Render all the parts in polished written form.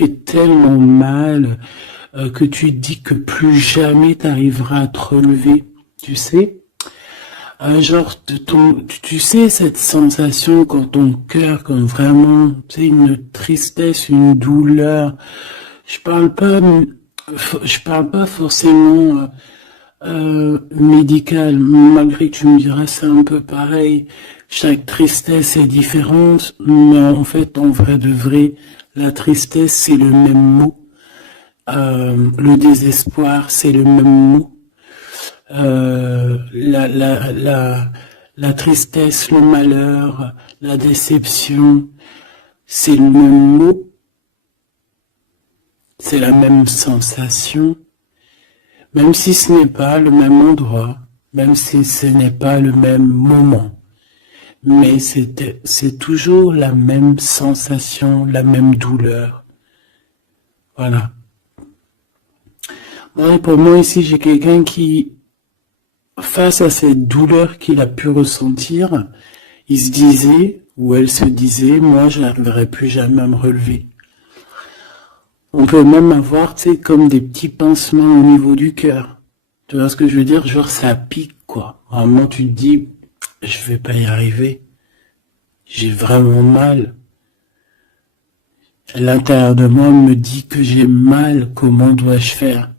fait tellement mal que tu te dis que plus jamais tu arriveras à te relever, tu sais. Genre, tu sais cette sensation quand ton cœur, quand vraiment, tu sais, une tristesse, une douleur. Je parle pas, je parle pas forcément médical, malgré que tu me diras c'est un peu pareil. Chaque tristesse est différente, mais en fait, en vrai de vrai, la tristesse c'est le même mot. Le désespoir c'est le même mot. La tristesse, le malheur, la déception, c'est le même mot, c'est la même sensation, même si ce n'est pas le même endroit, même si ce n'est pas le même moment. Mais c'est toujours la même sensation, la même douleur. Voilà. Ouais, pour moi ici, j'ai quelqu'un qui, face à cette douleur qu'il a pu ressentir, il se disait, ou elle se disait, moi je n'arriverai plus jamais à me relever. On peut même avoir, tu sais, comme des petits pincements au niveau du cœur. Tu vois ce que je veux dire? Genre ça pique, quoi. Vraiment, tu te dis, je vais pas y arriver. J'ai vraiment mal. L'intérieur de moi me dit que j'ai mal, comment dois-je faire?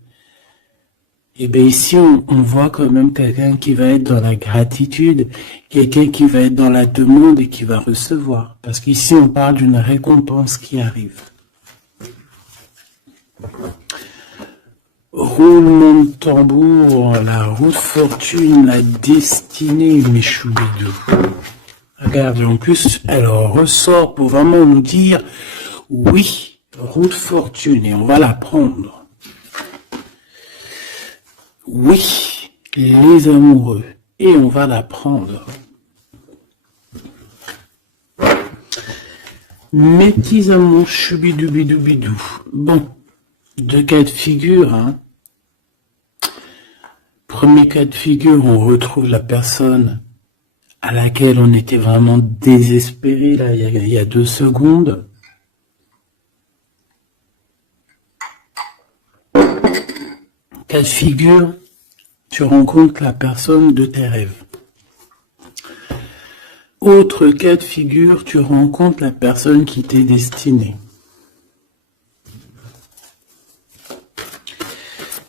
Et bien ici, on voit quand même quelqu'un qui va être dans la gratitude, quelqu'un qui va être dans la demande et qui va recevoir. Parce qu'ici, on parle d'une récompense qui arrive. Roulement de tambour, la roue de fortune, la destinée, mes choubidous. Regarde, en plus, elle ressort pour vraiment nous dire, oui, roue de fortune, et on va la prendre. Oui, les amoureux, et on va la prendre. Mes petits amours, choubidoubidou. Bon, deux cas de figure, hein. Premier cas de figure, on retrouve la personne à laquelle on était vraiment désespéré, là, il y a 2 secondes. Cas de figure, tu rencontres la personne de tes rêves. Autre cas de figure, tu rencontres la personne qui t'est destinée.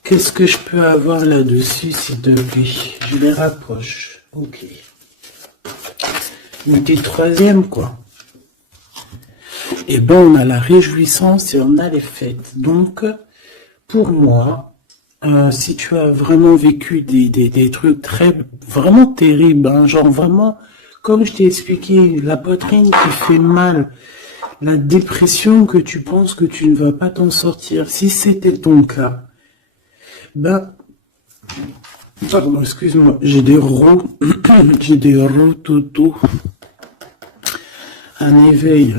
Qu'est-ce que je peux avoir là-dessus, s'il te plaît? Je les rapproche. Ok. Une petite troisième, quoi. Et ben, on a la réjouissance et on a les fêtes. Donc, pour moi, si tu as vraiment vécu des trucs vraiment terribles, hein, genre vraiment, comme je t'ai expliqué, la poitrine qui fait mal, la dépression que tu penses que tu ne vas pas t'en sortir, si c'était ton cas, ben, pardon, excuse-moi, j'ai des rototos, un éveil.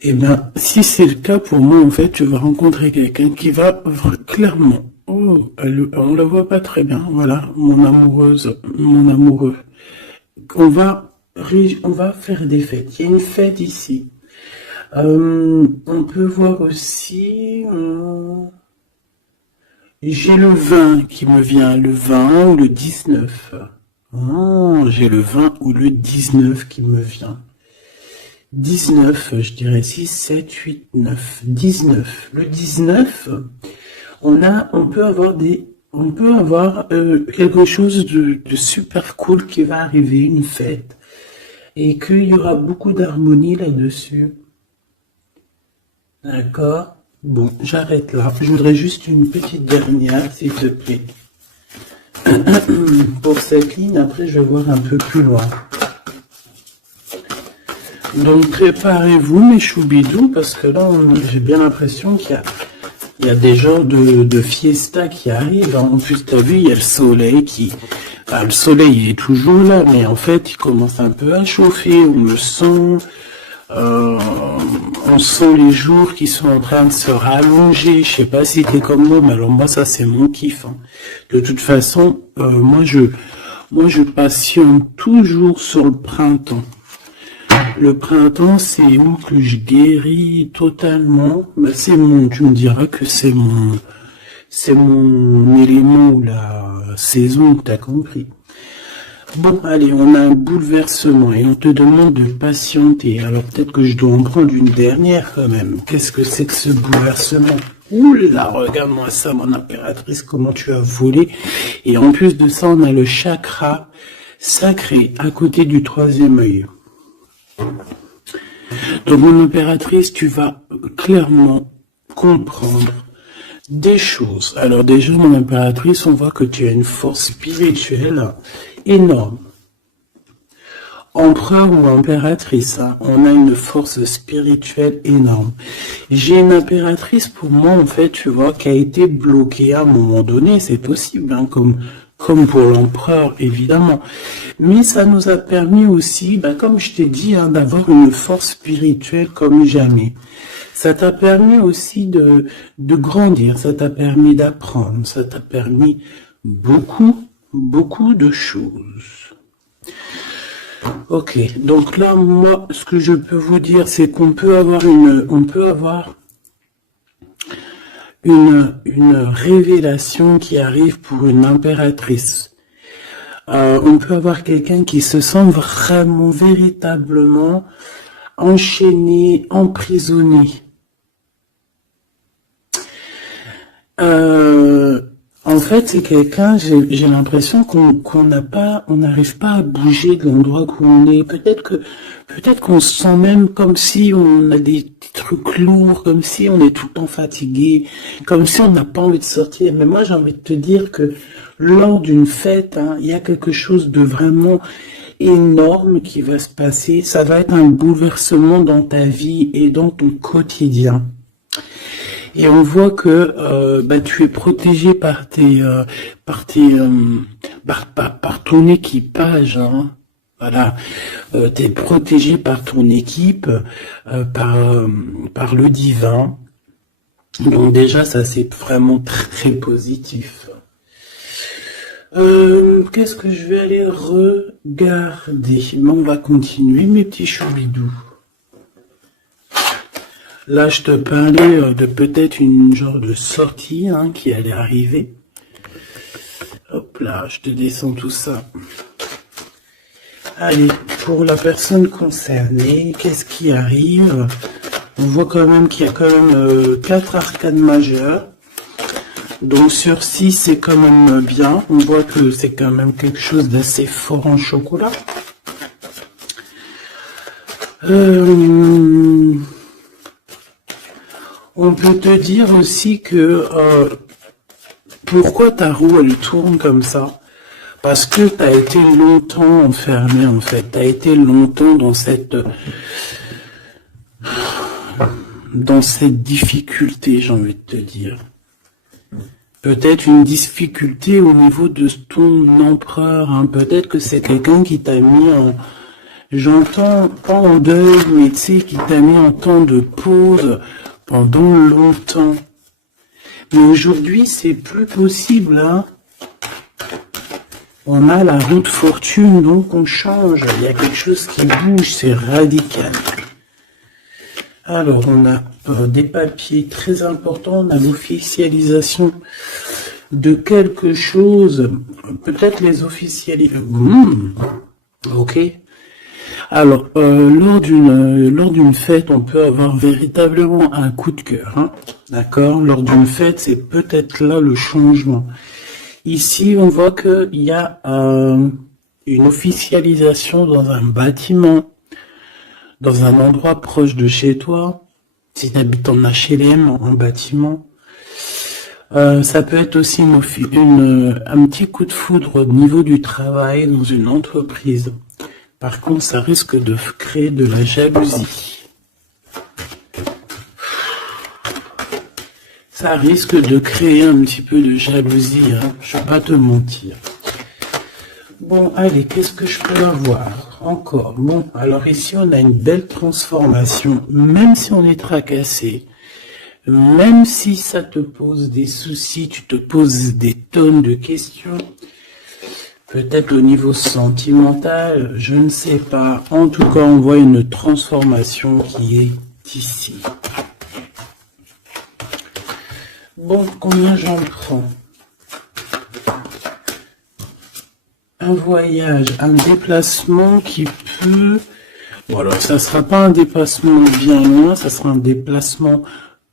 Et ben, si c'est le cas pour moi, en fait, tu vas rencontrer quelqu'un qui va clairement, oh, on la voit pas très bien, voilà, mon amoureuse, mon amoureux. On va faire des fêtes. Il y a une fête ici. On peut voir aussi, j'ai le 20 qui me vient, le 20 ou le 19. Oh, j'ai le 20 ou le 19 qui me vient. 19, je dirais 6, 7, 8, 9, 19. Le 19, on peut avoir quelque chose de super cool qui va arriver, une fête, et qu'il y aura beaucoup d'harmonie là-dessus. D'accord? Bon, j'arrête là. Je voudrais juste une petite dernière, s'il te plaît. Pour cette ligne, après je vais voir un peu plus loin. Donc préparez-vous mes choubidous, parce que là j'ai bien l'impression qu'il y a des genres de fiesta qui arrivent. En plus t'as vu, il y a le soleil qui... Enfin, le soleil est toujours là, mais en fait il commence un peu à chauffer, on le sent. On sent les jours qui sont en train de se rallonger. Je sais pas si t'es comme moi, mais alors moi ça c'est mon kiff, hein. De toute façon, moi je patiente toujours sur le printemps. Le printemps, c'est où que je guéris totalement. Bah, c'est mon, tu me diras que c'est mon élément ou la saison, t'as compris. Bon, allez, on a un bouleversement et on te demande de patienter. Alors peut-être que je dois en prendre une dernière quand même. Qu'est-ce que c'est que ce bouleversement? Oula, regarde-moi ça, mon impératrice, comment tu as volé. Et en plus de ça, on a le chakra sacré à côté du troisième œil. Donc, mon impératrice, tu vas clairement comprendre des choses. Alors déjà, mon impératrice, on voit que tu as une force spirituelle énorme. Empereur ou impératrice, hein, on a une force spirituelle énorme. J'ai une impératrice pour moi, en fait, tu vois, qui a été bloquée à un moment donné, c'est possible, hein, comme pour l'empereur, évidemment. Mais ça nous a permis aussi, bah, comme je t'ai dit, hein, d'avoir une force spirituelle comme jamais. Ça t'a permis aussi de grandir, ça t'a permis d'apprendre, ça t'a permis beaucoup de choses. Ok, donc là, moi, ce que je peux vous dire, c'est qu'on peut avoir une révélation qui arrive pour une impératrice. On peut avoir quelqu'un qui se sent vraiment, véritablement enchaîné, emprisonné. En fait, c'est quelqu'un, j'ai l'impression qu'on n'arrive pas à bouger de l'endroit où on est. Peut-être qu'on se sent même comme si on a des trucs lourds, comme si on est tout le temps fatigué, comme si on n'a pas envie de sortir. Mais moi, j'ai envie de te dire que lors d'une fête, hein, il y a quelque chose de vraiment énorme qui va se passer. Ça va être un bouleversement dans ta vie et dans ton quotidien. Et on voit que tu es protégé par ton équipage, hein. Voilà, tu es protégé par ton équipe, par le divin. Donc déjà, ça c'est vraiment très positif. Qu'est-ce que je vais aller regarder? Mais on va continuer, mes petits choubidous. Là, je te parlais de peut-être une genre de sortie, hein, qui allait arriver. Hop là, je te descends tout ça. Allez, pour la personne concernée, qu'est-ce qui arrive? On voit quand même qu'il y a quand même 4 arcanes majeures. Donc sur 6, c'est quand même bien. On voit que c'est quand même quelque chose d'assez fort en chocolat. On peut te dire aussi que pourquoi ta roue elle tourne comme ça? Parce que tu as été longtemps enfermé en fait. Tu as été longtemps dans cette difficulté, j'ai envie de te dire. Peut-être une difficulté au niveau de ton empereur. Hein. Peut-être que c'est quelqu'un qui t'a mis en... J'entends pas en deuil, mais tu sais, qui t'a mis en temps de pause pendant longtemps. Mais aujourd'hui, c'est plus possible, hein. On a la roue de fortune, donc on change. Il y a quelque chose qui bouge, c'est radical. Alors, on a des papiers très importants, on a l'officialisation de quelque chose. Peut-être les officialisations. Ok. Alors, lors d'une fête, on peut avoir véritablement un coup de cœur, hein, d'accord? Lors d'une fête, c'est peut-être là le changement. Ici, on voit qu'il y a une officialisation dans un bâtiment, dans un endroit proche de chez toi. Si tu habites en HLM, en bâtiment, ça peut être aussi un petit coup de foudre au niveau du travail dans une entreprise. Par contre, ça risque de créer de la jalousie. Ça risque de créer un petit peu de jalousie, hein. Je ne vais pas te mentir. Bon, allez, qu'est-ce que je peux avoir encore? Bon, alors ici, on a une belle transformation. Même si on est tracassé, même si ça te pose des soucis, tu te poses des tonnes de questions, Peut-être au niveau sentimental, je ne sais pas. En tout cas, on voit une transformation qui est ici. Bon, combien j'en prends? Un voyage, un déplacement qui peut... Voilà, ça sera pas un déplacement bien loin, ça sera un déplacement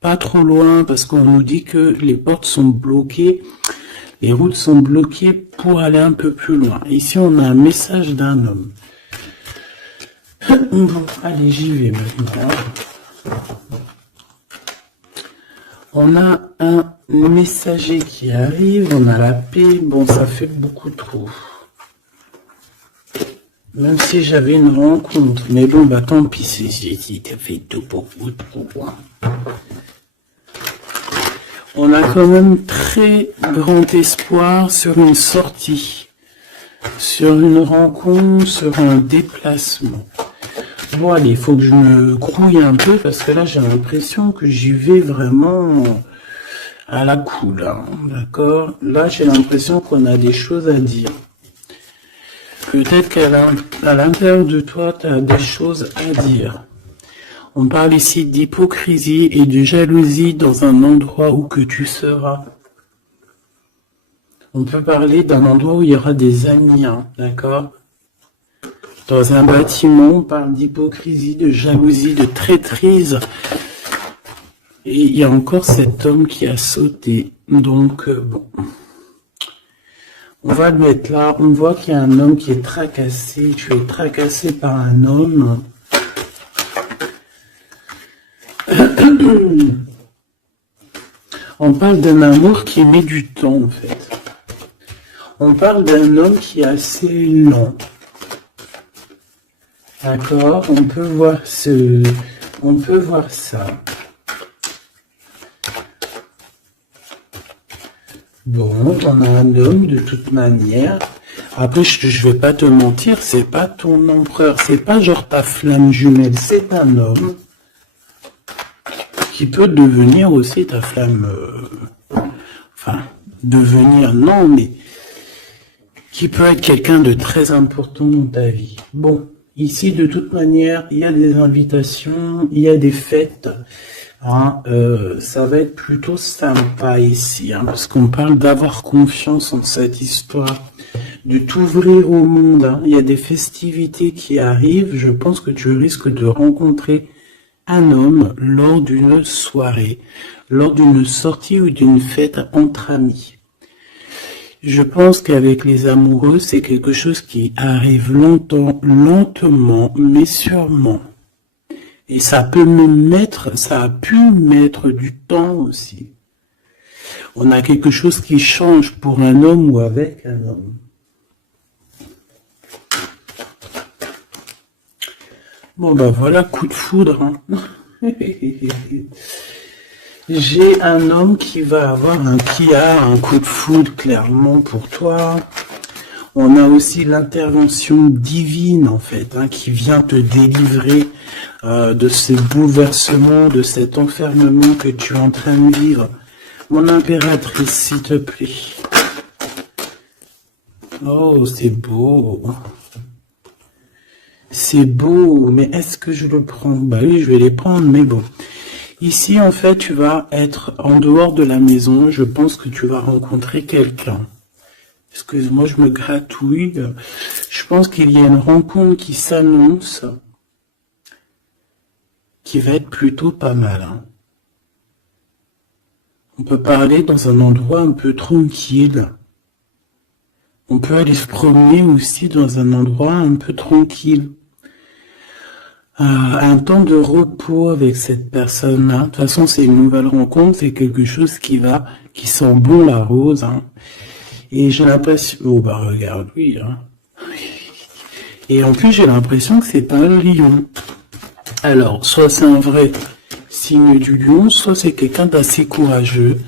pas trop loin, parce qu'on nous dit que les portes sont bloquées, les routes sont bloquées pour aller un peu plus loin. Ici, on a un message d'un homme. Bon, allez, j'y vais maintenant. On a un messager qui arrive, on a la paix, bon, ça fait beaucoup trop. Même si j'avais une rencontre, mais bon, bah tant pis, ça fait tout beaucoup trop. On a quand même très grand espoir sur une sortie, sur une rencontre, sur un déplacement. Bon, allez, il faut que je me grouille un peu, parce que là, j'ai l'impression que j'y vais vraiment à la cool, hein, d'accord? Là, j'ai l'impression qu'on a des choses à dire. Peut-être qu'à l'intérieur de toi, tu as des choses à dire. On parle ici d'hypocrisie et de jalousie dans un endroit où que tu seras. On peut parler d'un endroit où il y aura des amis, hein, d'accord? Dans un bâtiment, on parle d'hypocrisie, de jalousie, de traîtrise. Et il y a encore cet homme qui a sauté. Donc, bon. On va le mettre là. On voit qu'il y a un homme qui est tracassé. Tu es tracassé par un homme. On parle d'un amour qui met du temps, en fait. On parle d'un homme qui est assez lent. D'accord, on peut voir ça. Bon, on a un homme de toute manière. Après, je vais pas te mentir, c'est pas ton empereur, c'est pas genre ta flamme jumelle, c'est un homme qui peut devenir aussi ta flamme, enfin, devenir, non, mais qui peut être quelqu'un de très important dans ta vie. Bon. Ici, de toute manière, il y a des invitations, il y a des fêtes. Hein, ça va être plutôt sympa ici, hein, parce qu'on parle d'avoir confiance en cette histoire, de t'ouvrir au monde. Hein. Il y a des festivités qui arrivent. Je pense que tu risques de rencontrer un homme lors d'une soirée, lors d'une sortie ou d'une fête entre amis. Je pense qu'avec les amoureux, c'est quelque chose qui arrive lentement, mais sûrement. Et ça a pu mettre du temps aussi. On a quelque chose qui change pour un homme ou avec un homme. Bon ben voilà, coup de foudre. Hein. J'ai un homme qui a un coup de foudre clairement pour toi. On a aussi l'intervention divine en fait, hein, qui vient te délivrer de ces bouleversements, de cet enfermement que tu es en train de vivre. Mon impératrice, s'il te plaît. Oh, c'est beau. C'est beau, mais est-ce que je le prends? Bah oui, je vais les prendre, mais bon. Ici, en fait, tu vas être en dehors de la maison. Je pense que tu vas rencontrer quelqu'un. Excuse-moi, je me gratouille. Je pense qu'il y a une rencontre qui s'annonce, qui va être plutôt pas mal. Hein. On peut parler dans un endroit un peu tranquille. On peut aller se promener aussi dans un endroit un peu tranquille. Un temps de repos avec cette personne-là. De toute façon, c'est une nouvelle rencontre, c'est quelque chose qui sent bon la rose. Hein. Et j'ai l'impression... Oh bah regarde, oui. Hein. Et en plus, j'ai l'impression que c'est pas un lion. Alors, soit c'est un vrai signe du lion, soit c'est quelqu'un d'assez courageux.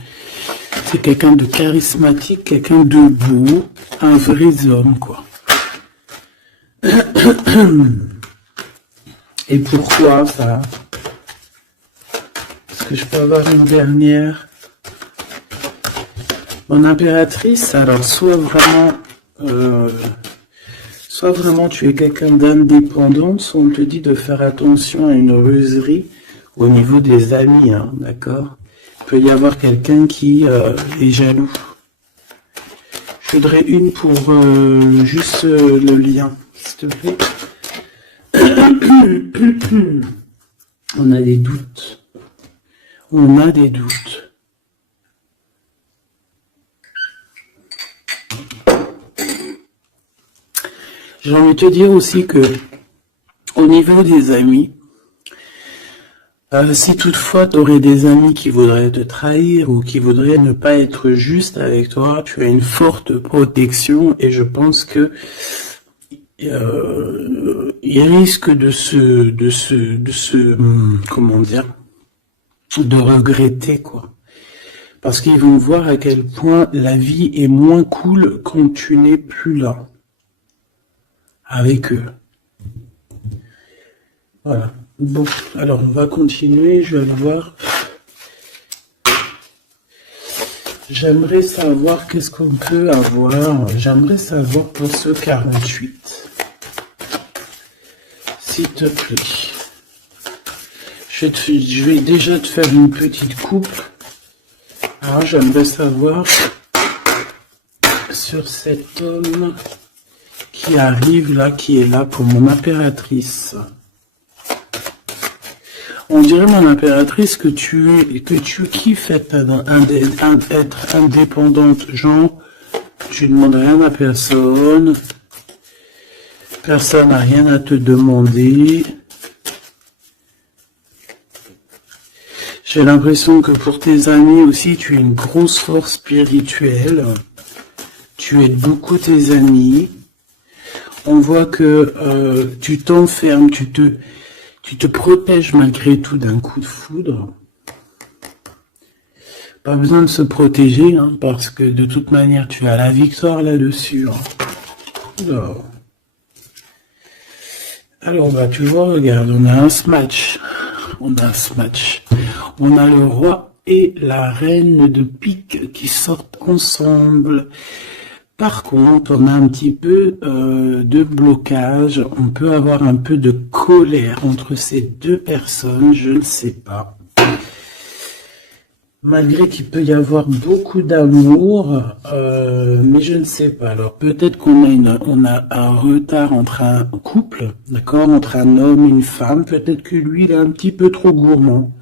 C'est quelqu'un de charismatique, quelqu'un de beau, un vrai homme, quoi. Et pourquoi ça? Est-ce que je peux avoir une dernière? Mon impératrice, alors soit vraiment soit vraiment tu es quelqu'un d'indépendant, soit on te dit de faire attention à une ruserie au niveau des amis, hein, d'accord? Il peut y avoir quelqu'un qui est jaloux. Je voudrais une pour juste le lien, s'il te plaît. On a des doutes. On a des doutes. J'ai envie de te dire aussi que au niveau des amis, si toutefois tu aurais des amis qui voudraient te trahir ou qui voudraient ne pas être juste avec toi, tu as une forte protection et je pense que il risque comment dire, de regretter quoi. Parce qu'ils vont voir à quel point la vie est moins cool quand tu n'es plus là avec eux. Voilà. Bon, alors on va continuer, je vais aller voir. J'aimerais savoir qu'est-ce qu'on peut avoir. J'aimerais savoir pour ce 48. S'il te plaît. Je vais déjà te faire une petite coupe. Alors j'aimerais savoir sur cet homme qui arrive là, qui est là pour mon impératrice. On dirait, mon impératrice, que tu kiffes être indépendante. Genre, tu ne demandes rien à personne. Personne n'a rien à te demander. J'ai l'impression que pour tes amis aussi, tu es une grosse force spirituelle. Tu aides beaucoup tes amis. On voit que tu t'enfermes, tu te protèges malgré tout d'un coup de foudre. Pas besoin de se protéger, hein, parce que de toute manière, tu as la victoire là-dessus. Hein. Alors, bah, tu vois, regarde, on a un smash. On a le roi et la reine de pique qui sortent ensemble. Par contre, on a un petit peu de blocage, on peut avoir un peu de colère entre ces deux personnes, je ne sais pas. Malgré qu'il peut y avoir beaucoup d'amour, mais je ne sais pas. Alors peut-être on a un retard entre un couple, d'accord, entre un homme et une femme. Peut-être que lui, il est un petit peu trop gourmand.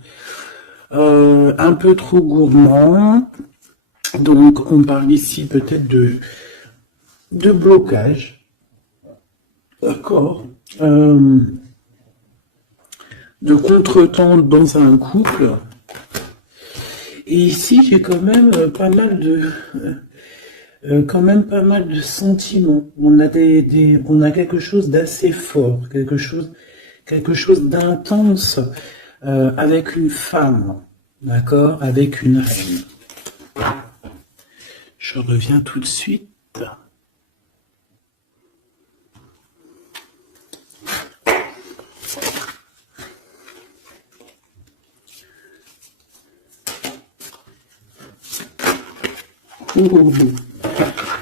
Un peu trop gourmand. Donc on parle ici peut-être de blocage, d'accord, de contretemps dans un couple. Et ici, j'ai quand même pas mal de sentiments. On a on a quelque chose d'assez fort, quelque chose d'intense avec une femme, d'accord, avec une reine. Je reviens tout de suite.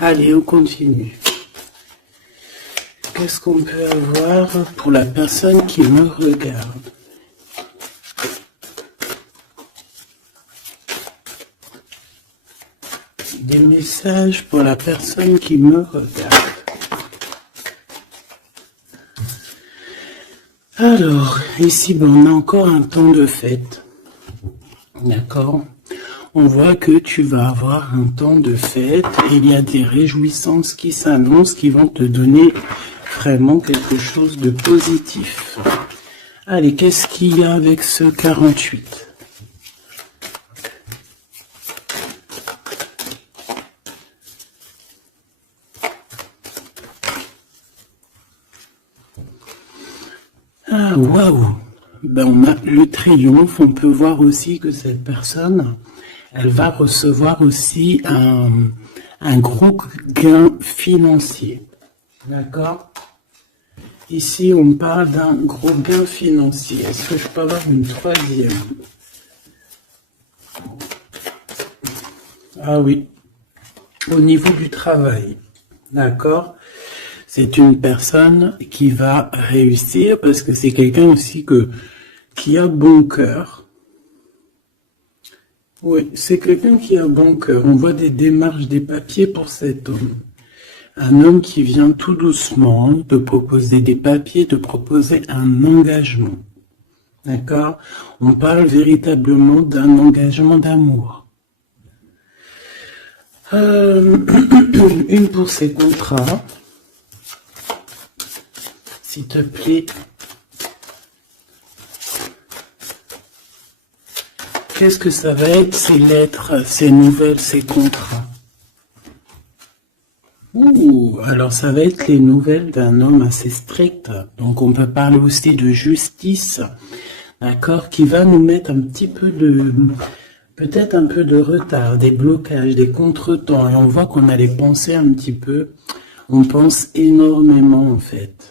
Allez, on continue. Qu'est-ce qu'on peut avoir pour la personne qui me regarde? Des messages pour la personne qui me regarde. Alors, ici, on a encore un temps de fête. D'accord? On voit que tu vas avoir un temps de fête et il y a des réjouissances qui s'annoncent, qui vont te donner vraiment quelque chose de positif. Allez, qu'est-ce qu'il y a avec ce 48? Ah, waouh! Ben, on a le triomphe. On peut voir aussi que cette personne, elle va recevoir aussi un gros gain financier. D'accord? Ici, on parle d'un gros gain financier. Est-ce que je peux avoir une troisième? Ah oui. Au niveau du travail. D'accord? C'est une personne qui va réussir parce que c'est quelqu'un aussi qui a bon cœur. Oui, c'est quelqu'un qui a bon cœur. On voit des démarches, des papiers pour cet homme. Un homme qui vient tout doucement te proposer des papiers, te proposer un engagement. D'accord? On parle véritablement d'un engagement d'amour. Une pour ses contrats. S'il te plaît. Qu'est-ce que ça va être, ces lettres, ces nouvelles, ces contrats? Ouh, alors ça va être les nouvelles d'un homme assez strict. Donc on peut parler aussi de justice, d'accord, qui va nous mettre un petit peu peut-être un peu de retard, des blocages, des contretemps. Et on voit qu'on a les pensées un petit peu, on pense énormément en fait.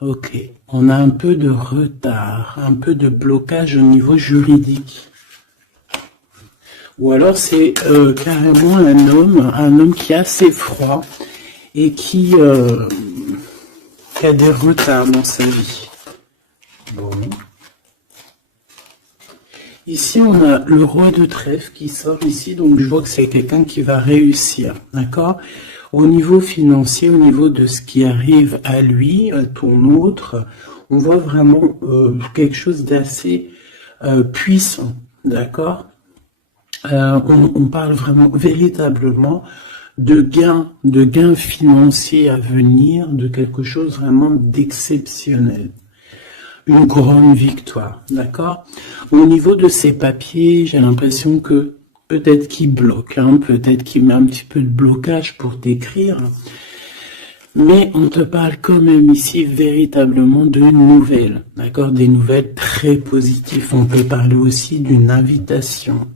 Ok, on a un peu de retard, un peu de blocage au niveau juridique. Ou alors c'est carrément un homme qui est assez froid et qui a des retards dans sa vie. Bon. Ici, on a le roi de trèfle qui sort ici, donc je vois que c'est quelqu'un qui va réussir, d'accord? Au niveau financier, au niveau de ce qui arrive à lui, à ton autre, on voit vraiment quelque chose d'assez puissant, d'accord? On parle vraiment véritablement de gains financiers à venir, de quelque chose vraiment d'exceptionnel. Une grande victoire, d'accord? Au niveau de ces papiers, j'ai l'impression que peut-être qu'il bloque, hein, peut-être qu'il met un petit peu de blocage pour t'écrire, mais on te parle quand même ici véritablement de nouvelles, d'accord? Des nouvelles très positives. On peut parler aussi d'une invitation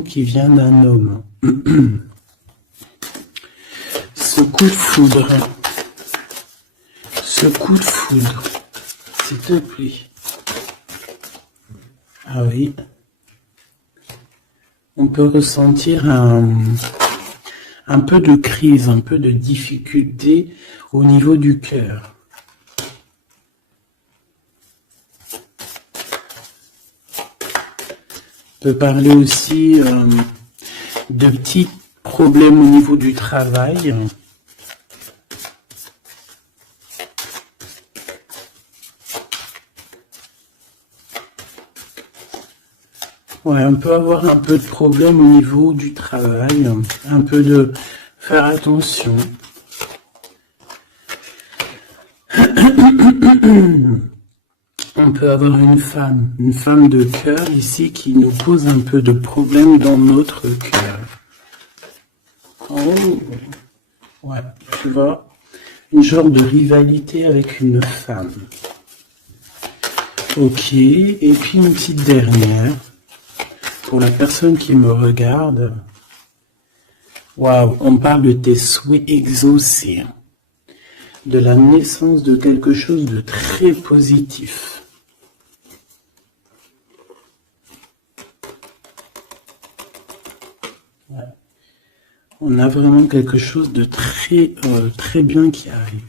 qui vient d'un homme. Ce coup de foudre, s'il te plaît. Ah oui. On peut ressentir un peu de crise, un peu de difficulté au niveau du cœur. On peut parler aussi de petits problèmes au niveau du travail. Ouais, on peut avoir un peu de problème au niveau du travail, un peu de faire attention. On peut avoir une femme de cœur ici qui nous pose un peu de problème dans notre cœur. Oh, ouais, tu vois, une genre de rivalité avec une femme. Ok, et puis une petite dernière. Pour la personne qui me regarde, waouh, on parle de tes souhaits exaucés, de la naissance de quelque chose de très positif. Ouais. On a vraiment quelque chose de très, très bien qui arrive.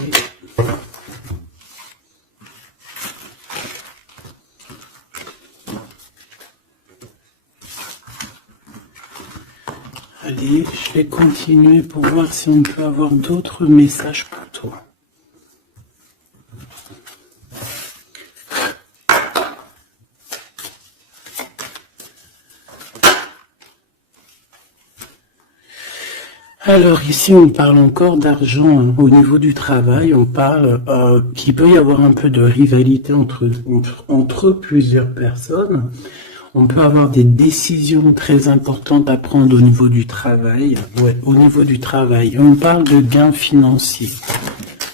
Okay. Allez, je vais continuer pour voir si on peut avoir d'autres messages pour toi. Alors ici, on parle encore d'argent, hein. Au niveau du travail, on parle qu'il peut y avoir un peu de rivalité entre plusieurs personnes. On peut avoir des décisions très importantes à prendre au niveau du travail. Ouais, au niveau du travail. On parle de gains financiers.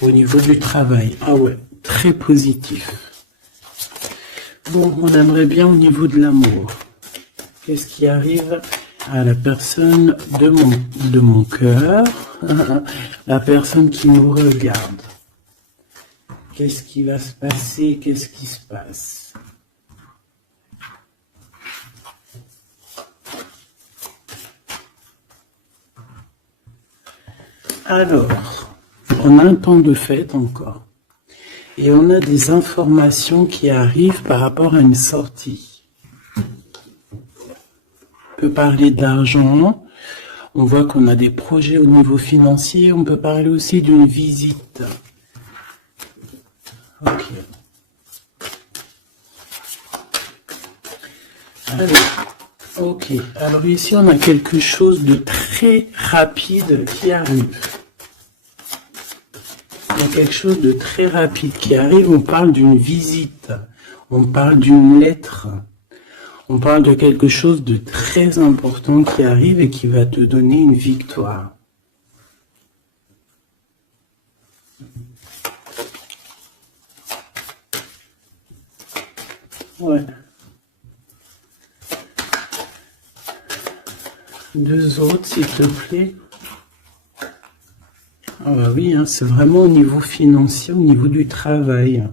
Au niveau du travail. Ah ouais, très positif. Bon, on aimerait bien au niveau de l'amour. Qu'est-ce qui arrive à la personne de mon cœur? La personne qui nous regarde. Qu'est-ce qui va se passer? Qu'est-ce qui se passe? Alors, on a un temps de fête encore. Et on a des informations qui arrivent par rapport à une sortie. On peut parler d'argent. On voit qu'on a des projets au niveau financier. On peut parler aussi d'une visite. Ok. Ok. Alors ici, on a quelque chose de très rapide qui arrive. Il y a quelque chose de très rapide qui arrive. On parle d'une visite. On parle d'une lettre. On parle de quelque chose de très important qui arrive et qui va te donner une victoire. Ouais. Deux autres, s'il te plaît. Ah bah oui, hein, c'est vraiment au niveau financier, au niveau du travail.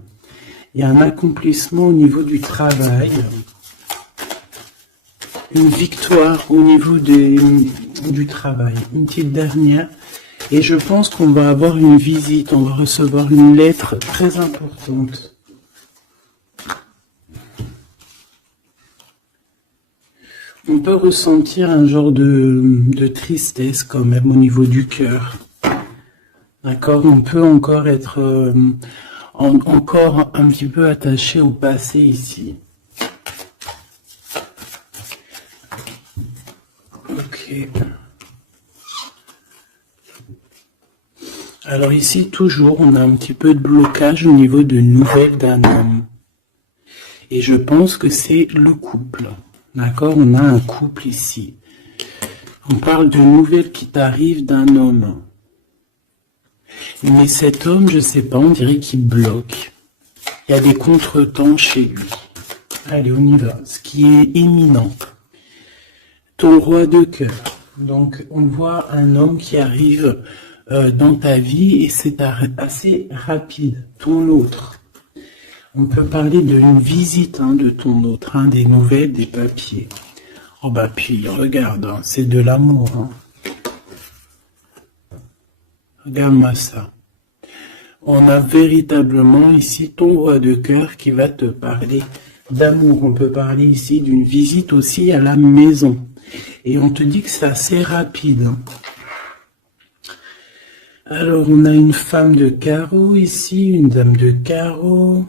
Il y a un accomplissement au niveau du travail. Une victoire au niveau du travail. Une petite dernière. Et je pense qu'on va avoir une visite, on va recevoir une lettre très importante. On peut ressentir un genre de tristesse quand même au niveau du cœur. D'accord, on peut encore être encore un petit peu attaché au passé ici. Ok. Alors ici, toujours, on a un petit peu de blocage au niveau de nouvelles d'un homme. Et je pense que c'est le couple. D'accord, on a un couple ici. On parle de nouvelles qui t'arrivent d'un homme. Mais cet homme, je sais pas, on dirait qu'il bloque. Il y a des contretemps chez lui. Allez, on y va. Ce qui est imminent. Ton roi de cœur. Donc, on voit un homme qui arrive dans ta vie et c'est assez rapide. Ton autre. On peut parler d'une visite de ton autre, des nouvelles, des papiers. Oh bah puis, regarde, c'est de l'amour. Regarde-moi ça. On a véritablement ici ton roi de cœur qui va te parler d'amour. On peut parler ici d'une visite aussi à la maison. Et on te dit que c'est assez rapide. Alors, on a une femme de carreau ici, une dame de carreau.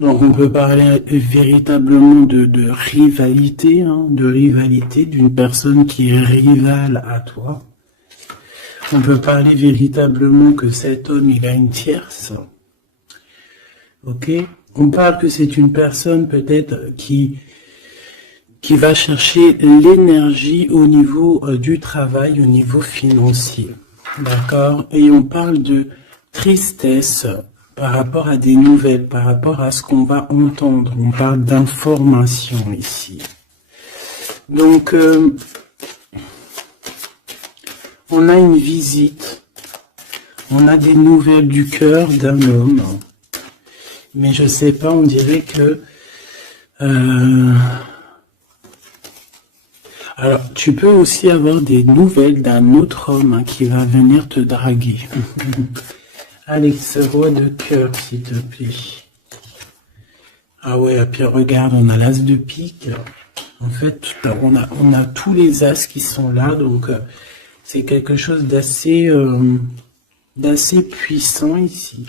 Donc, on peut parler véritablement de rivalité, d'une personne qui est rivale à toi. On peut parler véritablement que cet homme, il a une tierce. Ok? On parle que c'est une personne peut-être qui va chercher l'énergie au niveau du travail, au niveau financier. D'accord? Et on parle de tristesse par rapport à des nouvelles, par rapport à ce qu'on va entendre. On parle d'information ici. Donc, on a une visite. On a des nouvelles du cœur d'un homme. Mais je sais pas, on dirait que... Alors, tu peux aussi avoir des nouvelles d'un autre homme qui va venir te draguer. Alex, roi de cœur, s'il te plaît. Ah ouais, et puis regarde, on a l'as de pique. En fait, on a tous les as qui sont là, donc c'est quelque chose d'assez puissant ici.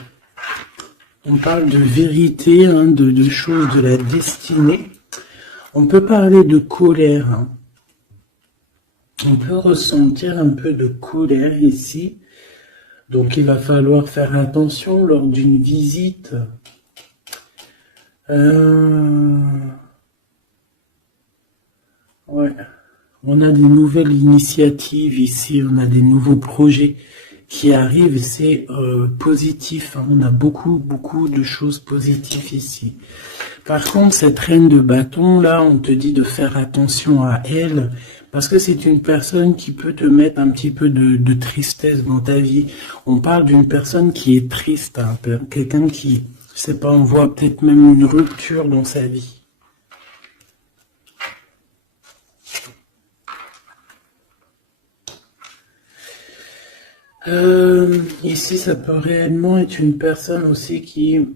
On parle de vérité, de choses de la destinée. On peut parler de colère. On peut ressentir un peu de colère ici. Donc il va falloir faire attention lors d'une visite. Ouais. On a des nouvelles initiatives ici, on a des nouveaux projets qui arrivent, c'est positif. On a beaucoup de choses positives ici. Par contre, cette reine de bâton, là, on te dit de faire attention à elle, parce que c'est une personne qui peut te mettre un petit peu de tristesse dans ta vie. On parle d'une personne qui est triste, quelqu'un qui, je sais pas, on voit peut-être même une rupture dans sa vie. Ici, ça peut réellement être une personne aussi qui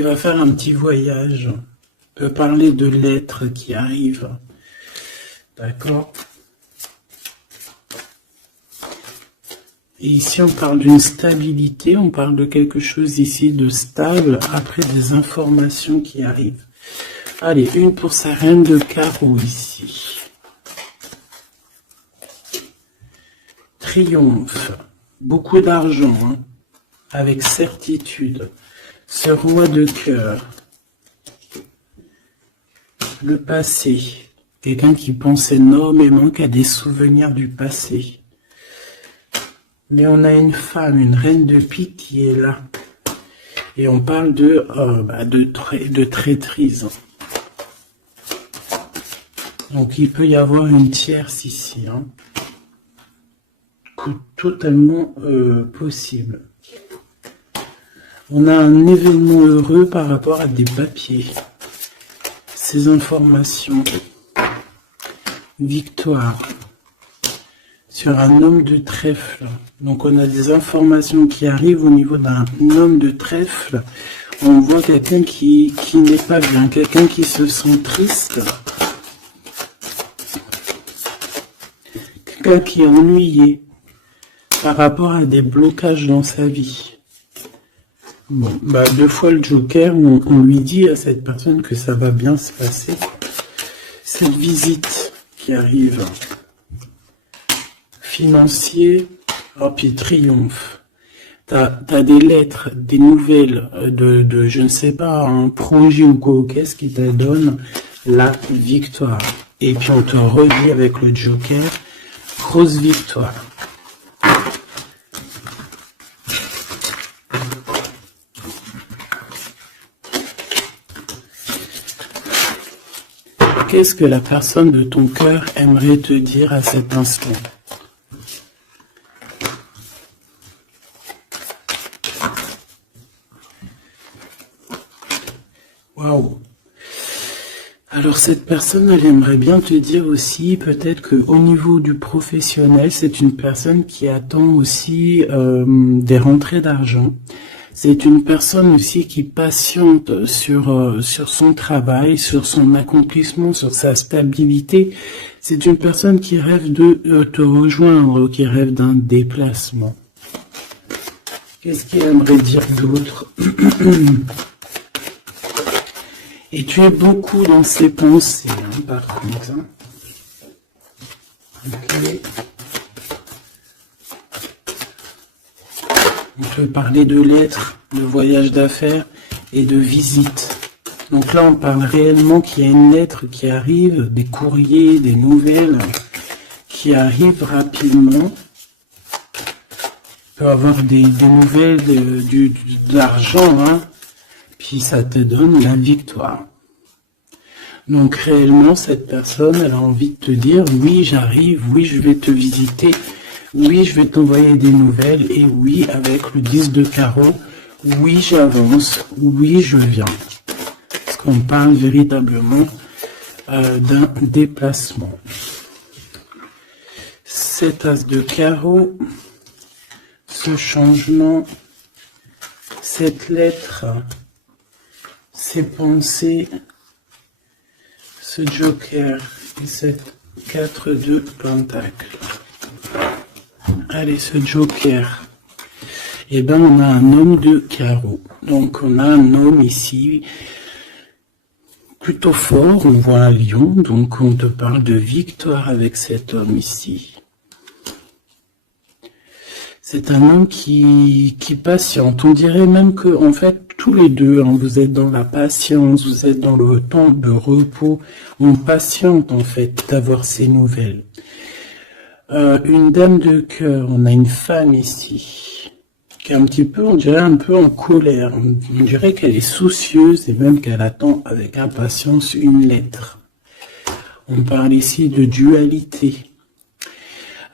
va faire un petit voyage. On peut parler de lettres qui arrivent. D'accord? Et ici, on parle d'une stabilité, on parle de quelque chose ici de stable, après des informations qui arrivent. Allez, une pour sa reine de carreau ici. Triomphe, beaucoup d'argent, hein, avec certitude. Ce roi de cœur, le passé, quelqu'un qui pense énormément, qui a des souvenirs du passé. Mais on a une femme, une reine de pique qui est là. Et on parle de traîtrise. Donc il peut y avoir une tierce ici. Hein. Totalement possible. On a un événement heureux par rapport à des papiers. Ces informations. Victoire. Sur un homme de trèfle. Donc on a des informations qui arrivent au niveau d'un homme de trèfle. On voit quelqu'un qui n'est pas bien, quelqu'un qui se sent triste. Quelqu'un qui est ennuyé par rapport à des blocages dans sa vie. Bon, deux fois le Joker, on lui dit à cette personne que ça va bien se passer. Cette visite qui arrive. Financier, oh, puis triomphe. T'as des lettres, des nouvelles de je ne sais pas, un projet ou quoi, qu'est-ce qui te donne la victoire. Et puis on te redit avec le Joker, grosse victoire. Qu'est-ce que la personne de ton cœur aimerait te dire à cet instant? Waouh! Alors cette personne, elle aimerait bien te dire aussi, peut-être qu'au niveau du professionnel, c'est une personne qui attend aussi des rentrées d'argent. C'est une personne aussi qui patiente sur son travail, sur son accomplissement, sur sa stabilité. C'est une personne qui rêve de te rejoindre, qui rêve d'un déplacement. Qu'est-ce qu'il aimerait dire d'autre? Et tu es beaucoup dans ses pensées, hein, par contre. Hein. Okay. On peut parler de lettres, de voyage d'affaires et de visites. Donc là, on parle réellement qu'il y a une lettre qui arrive, des courriers, des nouvelles qui arrivent rapidement. Il peut y avoir des nouvelles d'argent, hein. Puis ça te donne la victoire. Donc réellement, cette personne, elle a envie de te dire, oui, j'arrive, oui, je vais te visiter, oui, je vais t'envoyer des nouvelles, et oui, avec le 10 de carreau, oui, j'avance, oui, je viens. Parce qu'on parle véritablement d'un déplacement. 7 as de carreau, ce changement, cette lettre, ces pensées, ce Joker et cette 4 de Pentacle. Allez, ce Joker. Eh ben, on a un homme de carreau. Donc, on a un homme ici plutôt fort. On voit un lion. Donc, on te parle de victoire avec cet homme ici. C'est un homme qui patiente. On dirait même que, en fait, tous les deux, hein, vous êtes dans la patience, vous êtes dans le temps de repos. On patiente, en fait, d'avoir ces nouvelles. Une dame de cœur, on a une femme ici, qui est un petit peu, on dirait un peu en colère. On dirait qu'elle est soucieuse et même qu'elle attend avec impatience une lettre. On parle ici de dualité,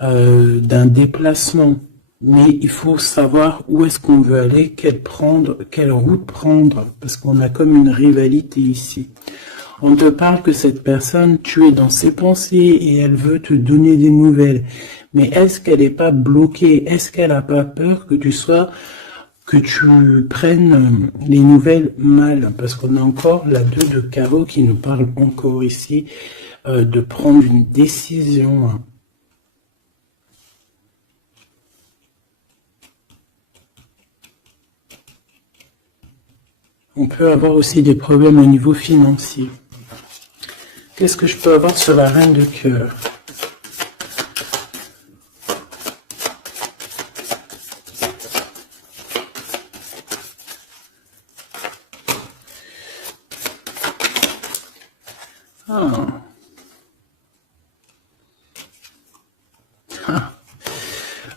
d'un déplacement. Mais il faut savoir où est-ce qu'on veut aller, quelle route prendre, parce qu'on a comme une rivalité ici. On te parle que cette personne, tu es dans ses pensées et elle veut te donner des nouvelles. Mais est-ce qu'elle n'est pas bloquée? Est-ce qu'elle n'a pas peur que que tu prennes les nouvelles mal? Parce qu'on a encore la 2 de carreau qui nous parle encore ici de prendre une décision. On peut avoir aussi des problèmes au niveau financier. Qu'est-ce que je peux avoir sur la reine de cœur?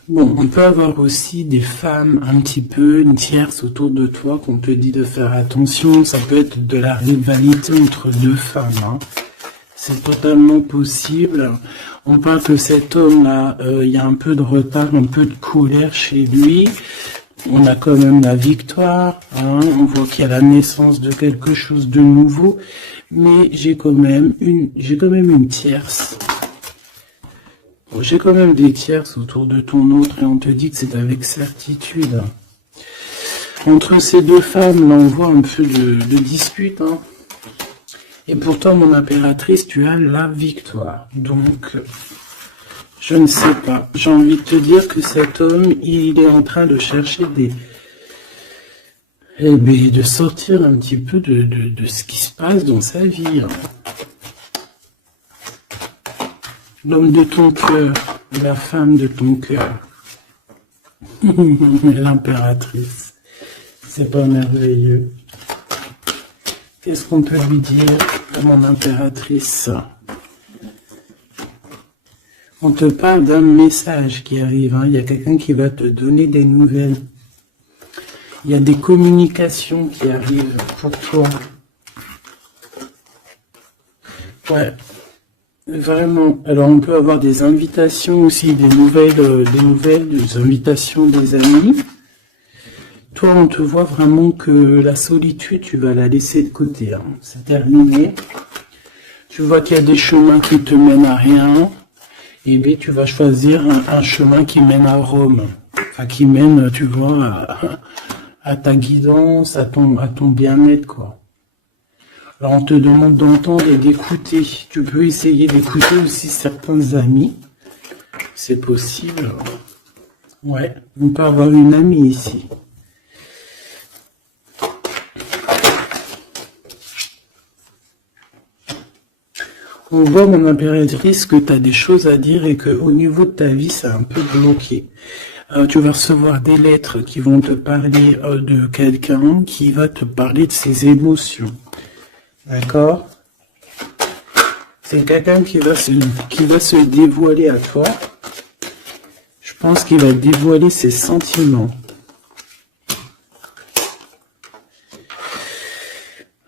Bon, on peut avoir aussi des femmes un petit peu, une tierce autour de toi qu'on te dit de faire attention. Ça peut être de la rivalité entre deux femmes. Hein. C'est totalement possible. On parle que cet homme-là, il y a un peu de retard, un peu de colère chez lui. On a quand même la victoire. Hein. On voit qu'il y a la naissance de quelque chose de nouveau. Mais j'ai quand même une tierce. J'ai quand même des tierces autour de ton autre et on te dit que c'est avec certitude. Entre ces deux femmes, là, on voit un peu de dispute. Hein. Et pourtant, mon impératrice, tu as la victoire. Donc, je ne sais pas. J'ai envie de te dire que cet homme, il est en train de chercher de sortir un petit peu de ce qui se passe dans sa vie. Hein. L'homme de ton cœur, la femme de ton cœur, l'impératrice, c'est pas merveilleux. Qu'est-ce qu'on peut lui dire à mon impératrice? On te parle d'un message qui arrive, hein. Il y a quelqu'un qui va te donner des nouvelles. Il y a des communications qui arrivent pour toi. Ouais. Vraiment. Alors, on peut avoir des invitations aussi, des invitations des amis. Toi, on te voit vraiment que la solitude, tu vas la laisser de côté. Hein. C'est terminé. Tu vois qu'il y a des chemins qui te mènent à rien. Et bien, tu vas choisir un chemin qui mène à Rome. Enfin, qui mène, tu vois, à ta guidance, à ton bien-être, quoi. Alors, on te demande d'entendre et d'écouter. Tu peux essayer d'écouter aussi certains amis. C'est possible. Ouais, on peut avoir une amie ici. On voit, mon impératrice, que tu as des choses à dire et qu'au niveau de ta vie, c'est un peu bloqué. Tu vas recevoir des lettres qui vont te parler de quelqu'un qui va te parler de ses émotions. D'accord? C'est quelqu'un qui va se dévoiler à toi. Je pense qu'il va dévoiler ses sentiments.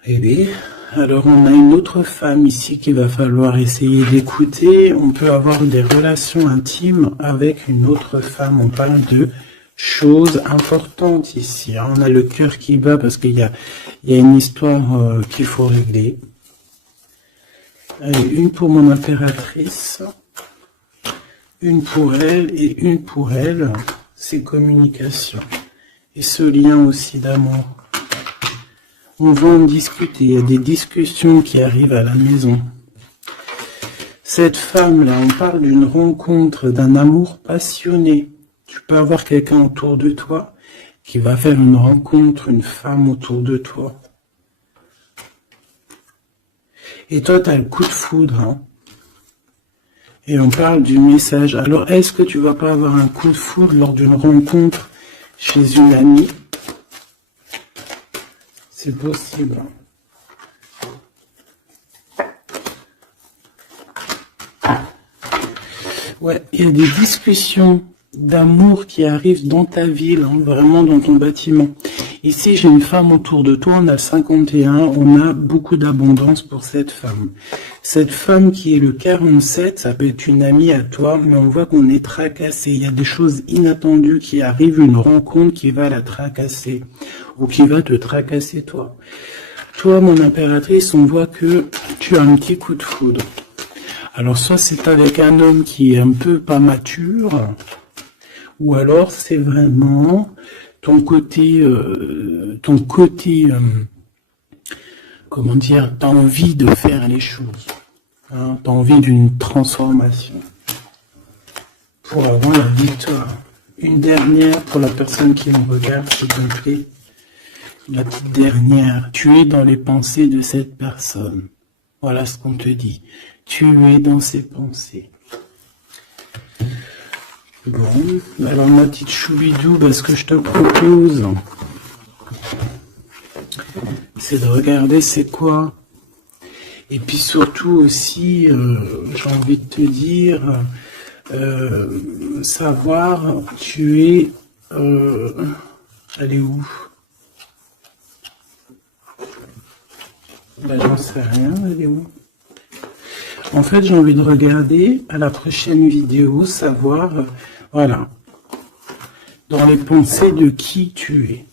Eh bien, alors on a une autre femme ici qu'il va falloir essayer d'écouter. On peut avoir des relations intimes avec une autre femme. On parle de choses importantes ici. On a le cœur qui bat parce qu'il y a une histoire qu'il faut régler. Allez, une pour mon impératrice, une pour elle et une pour elle, c'est communication. Et ce lien aussi d'amour. On va en discuter, il y a des discussions qui arrivent à la maison. Cette femme-là, on parle d'une rencontre, d'un amour passionné. Tu peux avoir quelqu'un autour de toi qui va faire une rencontre, une femme autour de toi. Et toi, tu as le coup de foudre. Hein. Et on parle du message. Alors, est-ce que tu vas pas avoir un coup de foudre lors d'une rencontre chez une amie? C'est possible. Ouais, il y a des discussions d'amour qui arrivent dans ta ville, hein, vraiment dans ton bâtiment. Ici, j'ai une femme autour de toi, on a 51, on a beaucoup d'abondance pour cette femme. Cette femme qui est le 47, ça peut être une amie à toi, mais on voit qu'on est tracassé. Il y a des choses inattendues qui arrivent, une rencontre qui va la tracasser, ou qui va te tracasser toi. Toi, mon impératrice, on voit que tu as un petit coup de foudre. Alors soit c'est avec un homme qui est un peu pas mature, ou alors c'est vraiment ton côté, comment dire, t'as envie de faire les choses, hein, t'as envie d'une transformation pour avoir la victoire. Une dernière pour la personne qui me regarde, s'il te plaît. La petite dernière, tu es dans les pensées de cette personne. Voilà ce qu'on te dit. Tu es dans ses pensées. Bon, alors ma petite choubidou, ce que je te propose, c'est de regarder c'est quoi. Et puis surtout aussi, j'ai envie de te dire, savoir, tu es... elle est où? J'en sais rien, elle est où? En fait, j'ai envie de regarder à la prochaine vidéo, savoir, voilà, dans les pensées de qui tu es.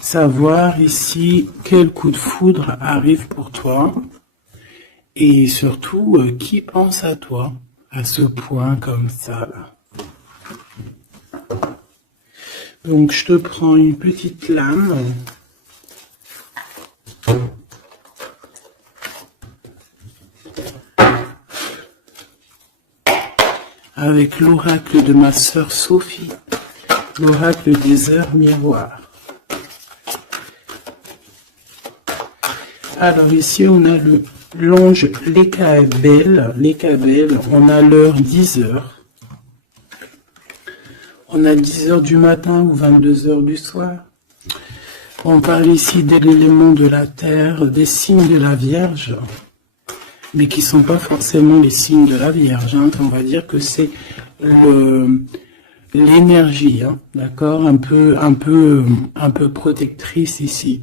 Savoir ici quel coup de foudre arrive pour toi et surtout qui pense à toi à ce point comme ça là. Donc je te prends une petite lame. Avec l'oracle de ma sœur Sophie, l'oracle des heures miroirs. Alors ici on a l'ange Lekabel, on a l'heure 10h. On a 10h du matin ou 22h du soir. On parle ici de l'élément de la terre, des signes de la Vierge, mais qui ne sont pas forcément les signes de la Vierge. Hein. On va dire que c'est l'énergie, hein, d'accord, un peu protectrice ici.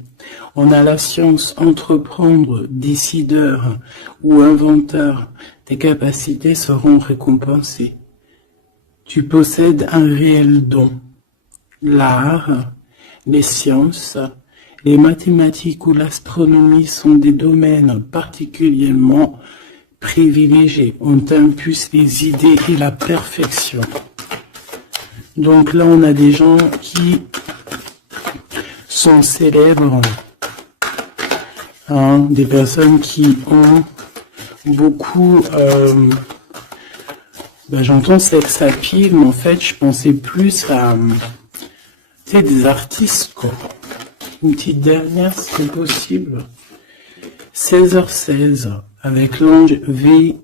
On a la science, entreprendre, décideur ou inventeur. Tes capacités seront récompensées. Tu possèdes un réel don. L'art, les sciences, les mathématiques ou l'astronomie sont des domaines particulièrement privilégiés. On t'impulse les idées et la perfection. Donc là, on a des gens qui sont célèbres, hein, des personnes qui ont beaucoup... j'entends sex appeal, mais en fait, je pensais plus à des artistes, quoi. Une petite dernière, si c'est possible. 16h16, avec l'ange VUL,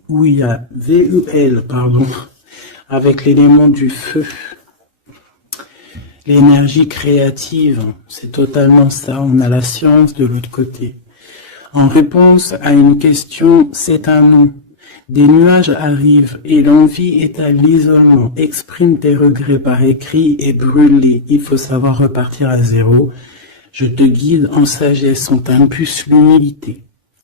pardon, avec l'élément du feu. L'énergie créative, c'est totalement ça. On a la science de l'autre côté. En réponse à une question, c'est un non. Des nuages arrivent et l'envie est à l'isolement. Exprime tes regrets par écrit et brûle-les. Il faut savoir repartir à zéro. Je te guide en sagesse, on t'impulse l'humilité.